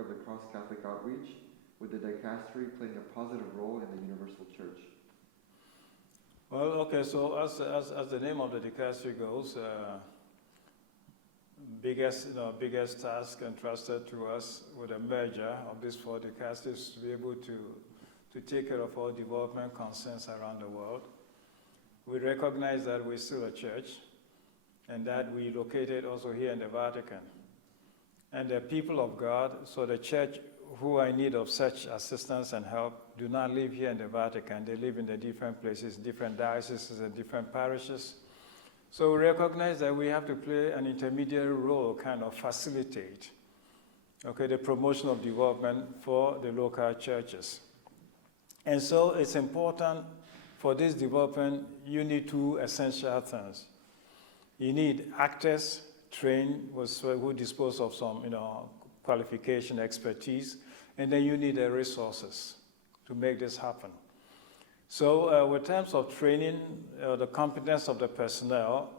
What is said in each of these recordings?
of the cross-Catholic outreach, with the dicastery playing a positive role in the universal church? Well, okay, so as the name of the dicastery goes, biggest task entrusted to us with a merger of these 4 dicasteries to be able to take care of all development concerns around the world. We recognize that we're still a church and that we located also here in the Vatican. And the people of God, so the church who are in need of such assistance and help do not live here in the Vatican. They live in the different places, different dioceses and different parishes. So we recognize that we have to play an intermediary role, kind of facilitate, okay, the promotion of development for the local churches. And so it's important for this development, you need 2 essential things. You need actors trained who dispose of some, qualification, expertise, and then you need the resources to make this happen. So in terms of training, the competence of the personnel,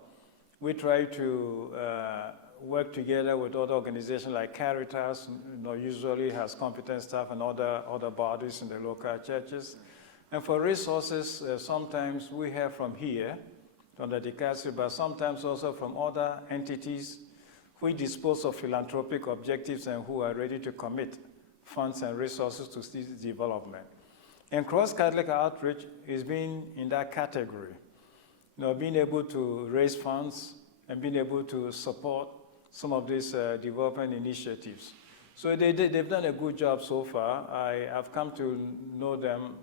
we try to work together with other organizations like Caritas, usually has competent staff and other bodies in the local churches. And for resources, sometimes we have from here, from the dicastery, but sometimes also from other entities who dispose of philanthropic objectives and who are ready to commit funds and resources to this development. And cross-Catholic outreach is being in that category, being able to raise funds and being able to support some of these development initiatives. So they've done a good job so far. I have come to know them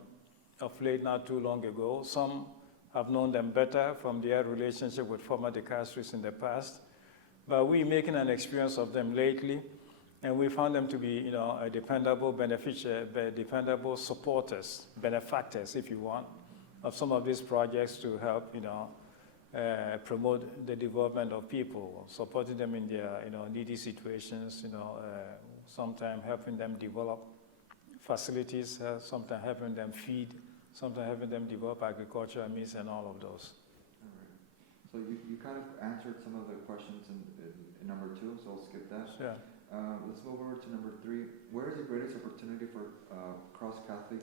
of late, not too long ago. Some have known them better from their relationship with former dicasteries in the past. But we're making an experience of them lately, and we found them to be, a dependable dependable supporters, benefactors, if you want, of some of these projects to help, promote the development of people, supporting them in their, needy situations, sometimes helping them develop facilities, sometimes helping them feed, sometimes helping them develop agricultural means and all of those. All right. So you kind of answered some of the questions in number 2, so I'll skip that. Sure. Let's move over to number 3. Where is the greatest opportunity for cross-Catholic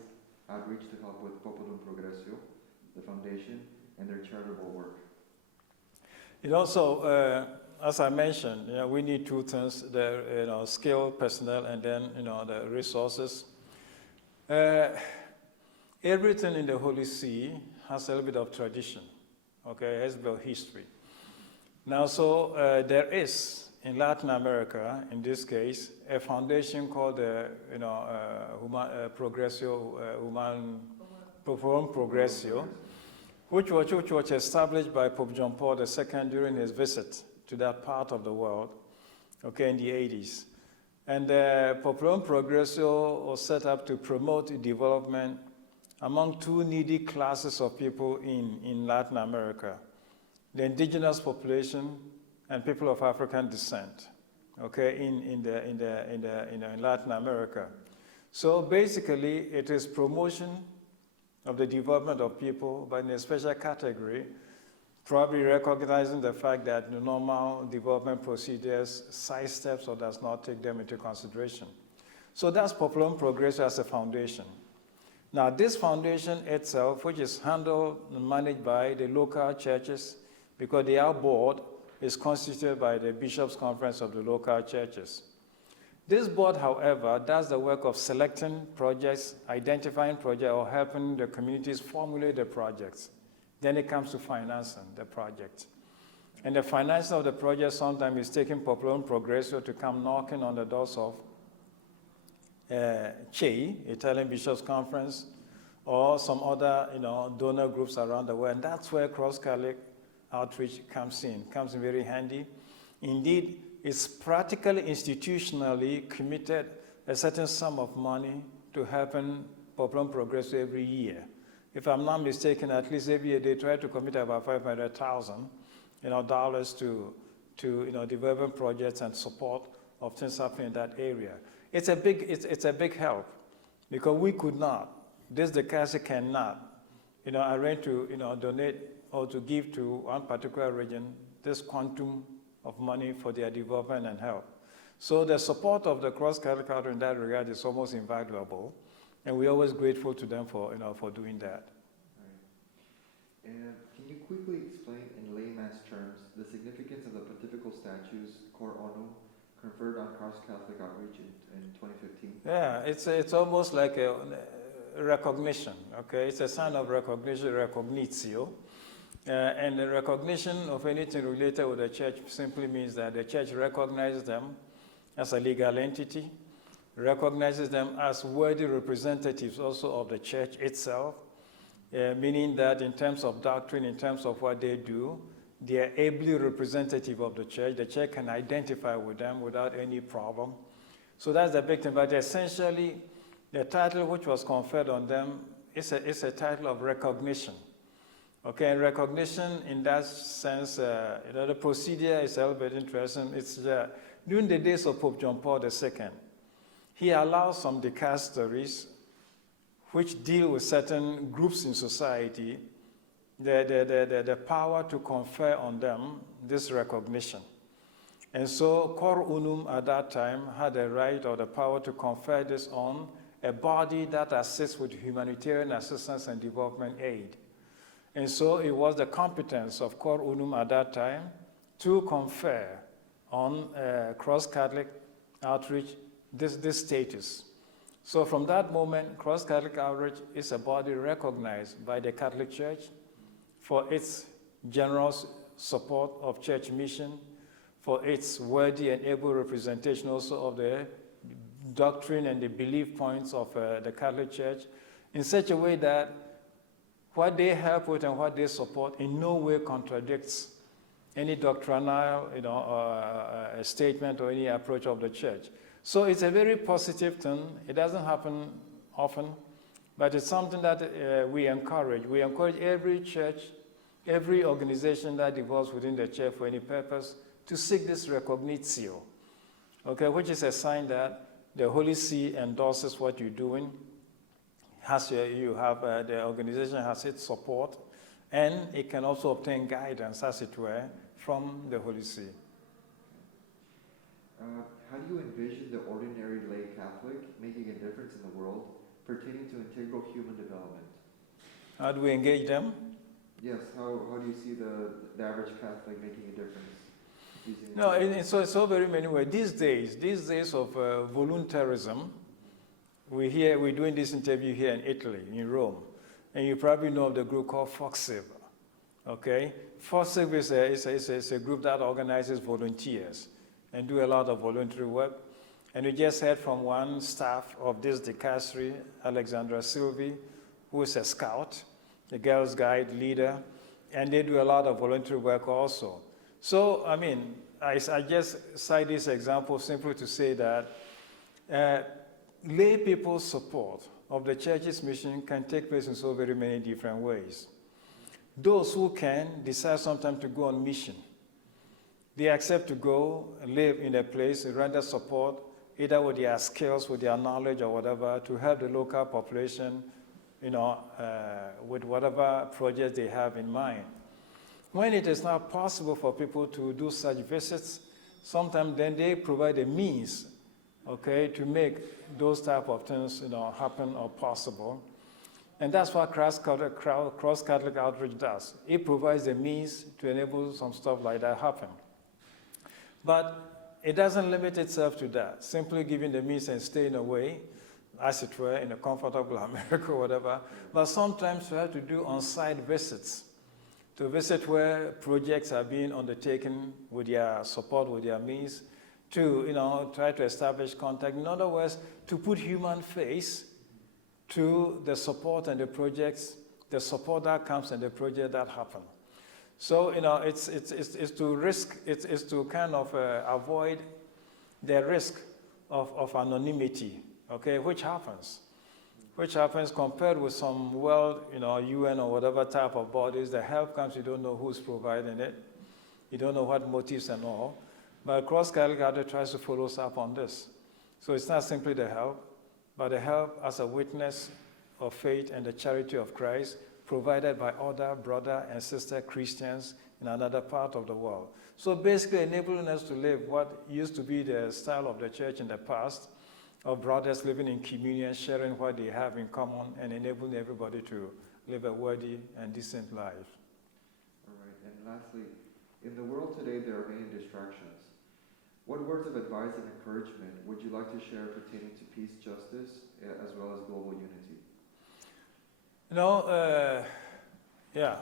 outreach to help with Populum Progressio, the foundation, and their charitable work? As I mentioned, we need 2 things: the skilled personnel and then the resources. Everything in the Holy See has a little bit of tradition. Okay, it has a bit of history. Now, so there is in Latin America, in this case, a foundation called the Populum Progressio, which was established by Pope John Paul II during his visit to that part of the world, okay, in the 80s. And Populum Progressio was set up to promote development among 2 needy classes of people in Latin America: the indigenous population and people of African descent, okay, in Latin America. So basically, it is promotion of the development of people, but in a special category, probably recognizing the fact that the normal development procedures sidesteps or does not take them into consideration. So that's Populum Progressio as a foundation. Now, this foundation itself, which is handled and managed by the local churches, because their board is constituted by the Bishops' Conference of the local churches. This board, however, does the work of selecting projects, identifying projects, or helping the communities formulate the projects. Then it comes to financing the project. And the financing of the project sometimes is taking Populum Progressio to come knocking on the doors of CHEI, Italian Bishops' Conference, or some other donor groups around the world. And that's where cross-Catholic outreach comes in very handy. Indeed, it's practically institutionally committed a certain sum of money to helping Populum Progressio every year. If I'm not mistaken, at least every year they try to commit about $500,000 to development projects and support of things happening in that area. It's a big help, because we could not, this dicastery cannot, arrange to donate or to give to one particular region this quantum of money for their development and help. So the support of the Cross-Catholic Outreach in that regard is almost invaluable, and we're always grateful to them for doing that. Right. And can you quickly explain in layman's terms the significance of the pontifical statues Cor Onum conferred on Cross-Catholic Outreach in 2015? Yeah, it's almost like a recognition, okay? It's a sign of recognition, recognitio. And the recognition of anything related with the church simply means that the church recognizes them as a legal entity, recognizes them as worthy representatives also of the church itself, meaning that in terms of doctrine, in terms of what they do, they are ably representative of the church. The church can identify with them without any problem. So that's the big thing. But essentially, the title which was conferred on them is a title of recognition. Okay, and recognition in that sense, the procedure is a little bit interesting. It's during the days of Pope John Paul II, he allows some dicasteries which deal with certain groups in society the power to confer on them this recognition. And so Cor Unum at that time had the right or the power to confer this on a body that assists with humanitarian assistance and development aid. And so it was the competence of Cor Unum at that time to confer on Cross-Catholic Outreach this status. So from that moment, Cross-Catholic Outreach is a body recognized by the Catholic Church for its generous support of church mission, for its worthy and able representation also of the doctrine and the belief points of the Catholic Church, in such a way that what they help with and what they support in no way contradicts any doctrinal statement or any approach of the church. So it's a very positive thing. It doesn't happen often, but it's something that we encourage. We encourage every church, every organization that develops within the church for any purpose to seek this recognitio, okay, which is a sign that the Holy See endorses what you're doing. The organization has its support, and it can also obtain guidance, as it were, from the Holy See. How do you envision the ordinary lay Catholic making a difference in the world pertaining to integral human development? How do we engage them? Yes, how do you see the average Catholic making a difference? No, in so very many ways. These days of voluntarism, we're doing this interview here in Italy, in Rome, and you probably know of the group called FOXIV, okay? FOXIV is a group that organizes volunteers and do a lot of voluntary work. And we just heard from one staff of this dicastery, Alexandra Silvi, who is a scout, a Girls Guide leader, and they do a lot of voluntary work also. So, I mean, I just cite this example simply to say that lay people's support of the church's mission can take place in so very many different ways. Those who can decide sometimes to go on mission. They accept to go, live in a place, render support, either with their skills, with their knowledge or whatever, to help the local population, with whatever projects they have in mind. When it is not possible for people to do such visits, sometimes then they provide a means, okay, to make those type of things, happen or possible. And that's what Cross-Catholic Outreach does. It provides a means to enable some stuff like that happen. But it doesn't limit itself to that, simply giving the means and staying away, as it were, in a comfortable America or whatever. But sometimes we have to do on-site visits, to visit where projects are being undertaken with their support, with their means, to try to establish contact. In other words, to put human face to the support and the projects, the support that comes and the project that happen. So it's to kind of avoid the risk of anonymity, okay, which happens compared with some world, UN or whatever type of bodies. The help comes, you don't know who's providing it, you don't know what motives and all. But Cross-Catholic Outreach tries to follow us up on this. So it's not simply the help, but the help as a witness of faith and the charity of Christ provided by other brother and sister Christians in another part of the world. So basically enabling us to live what used to be the style of the church in the past, of brothers living in communion, sharing what they have in common, and enabling everybody to live a worthy and decent life. All right, and lastly, in the world today there are many distractions. What words of advice and encouragement would you like to share pertaining to peace, justice, as well as global unity? Yeah.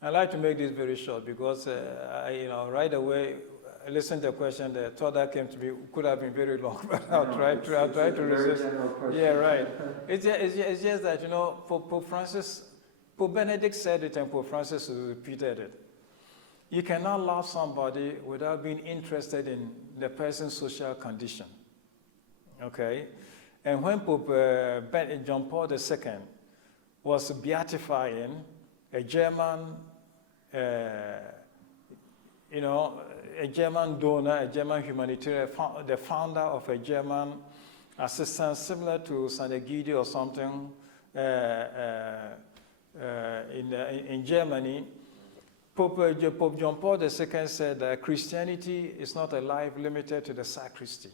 I like to make this very short because right away, I listened to the question. The thought that came to me could have been very long, but I'll try to resist. Yeah, right. It's just that Pope Benedict said it, and Pope Francis repeated it. You cannot love somebody without being interested in the person's social condition. Okay? And when Pope John Paul II was beatifying a German, a German donor, a German humanitarian, the founder of a German assistance similar to St. Egidi or something in Germany, Pope John Paul II said that Christianity is not a life limited to the sacristy,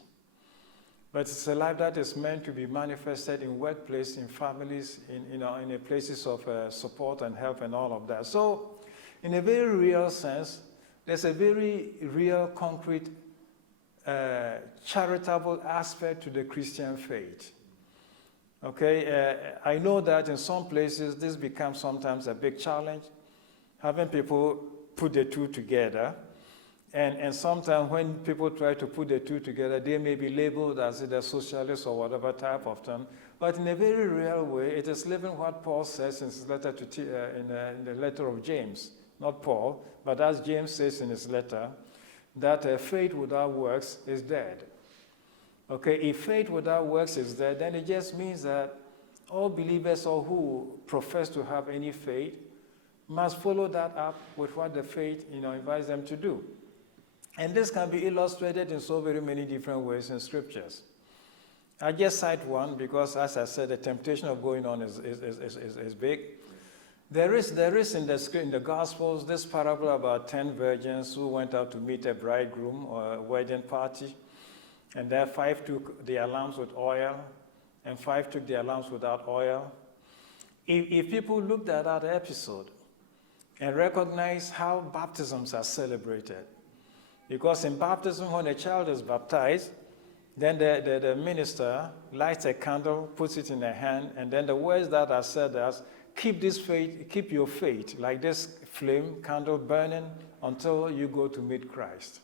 but it's a life that is meant to be manifested in workplace, in families, in the places of support and help and all of that. So, in a very real sense, there's a very real, concrete, charitable aspect to the Christian faith. Okay, I know that in some places this becomes sometimes a big challenge, having people put the two together. And sometimes when people try to put the two together, they may be labeled as either socialist or whatever type of term. But in a very real way, it is living what Paul says in his letter in the letter of James. Not Paul, but as James says in his letter, that faith without works is dead. Okay, if faith without works is dead, then it just means that all believers or who profess to have any faith must follow that up with what the faith invites them to do. And this can be illustrated in so very many different ways in scriptures. I just cite one because, as I said, the temptation of going on is big. There is in the Gospels this parable about 10 virgins who went out to meet a bridegroom or a wedding party, and there 5 took their lamps with oil, and 5 took their lamps without oil. If people looked at that episode and recognize how baptisms are celebrated, because in baptism, when a child is baptized, then the minister lights a candle, puts it in a hand, and then the words that are said as, keep your faith, like this flame, candle burning until you go to meet Christ.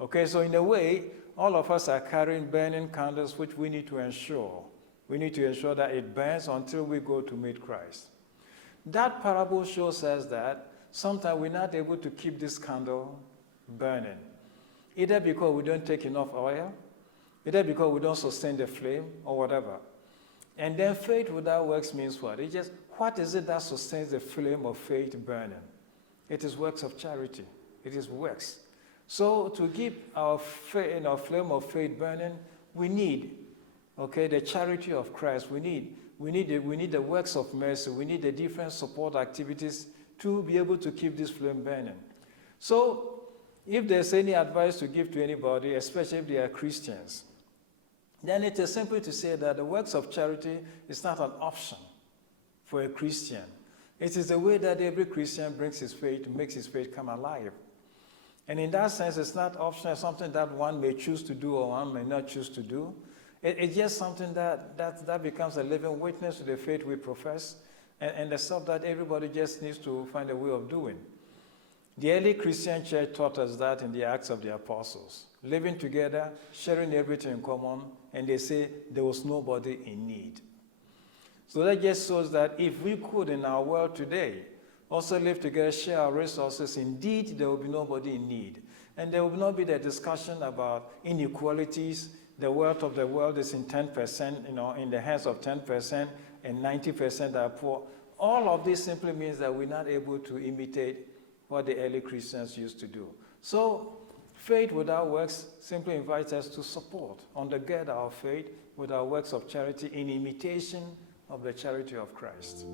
Okay, so in a way, all of us are carrying burning candles, which we need to ensure. We need to ensure that it burns until we go to meet Christ. That parable shows us that sometimes we're not able to keep this candle burning, either because we don't take enough oil, either because we don't sustain the flame, or whatever. And then faith without works means what? It's just, what is it that sustains the flame of faith burning? It is works of charity. It is works. So to keep our flame of faith burning, we need, the charity of Christ. We need the works of mercy. We need the different support activities to be able to keep this flame burning. So if there's any advice to give to anybody, especially if they are Christians, then it is simply to say that the works of charity is not an option for a Christian. It is the way that every Christian brings his faith, makes his faith come alive. And in that sense, it's not optional, something that one may choose to do or one may not choose to do. It's just something that becomes a living witness to the faith we profess, and the stuff that everybody just needs to find a way of doing. The early Christian church taught us that in the Acts of the Apostles, living together, sharing everything in common, and they say there was nobody in need. So that just shows that if we could in our world today also live together, share our resources, indeed there will be nobody in need. And there will not be the discussion about inequalities. The wealth of the world is in 10%, in the hands of 10%, and 90% are poor. All of this simply means that we're not able to imitate what the early Christians used to do. So faith without works simply invites us to support, undergird our faith with our works of charity in imitation of the charity of Christ.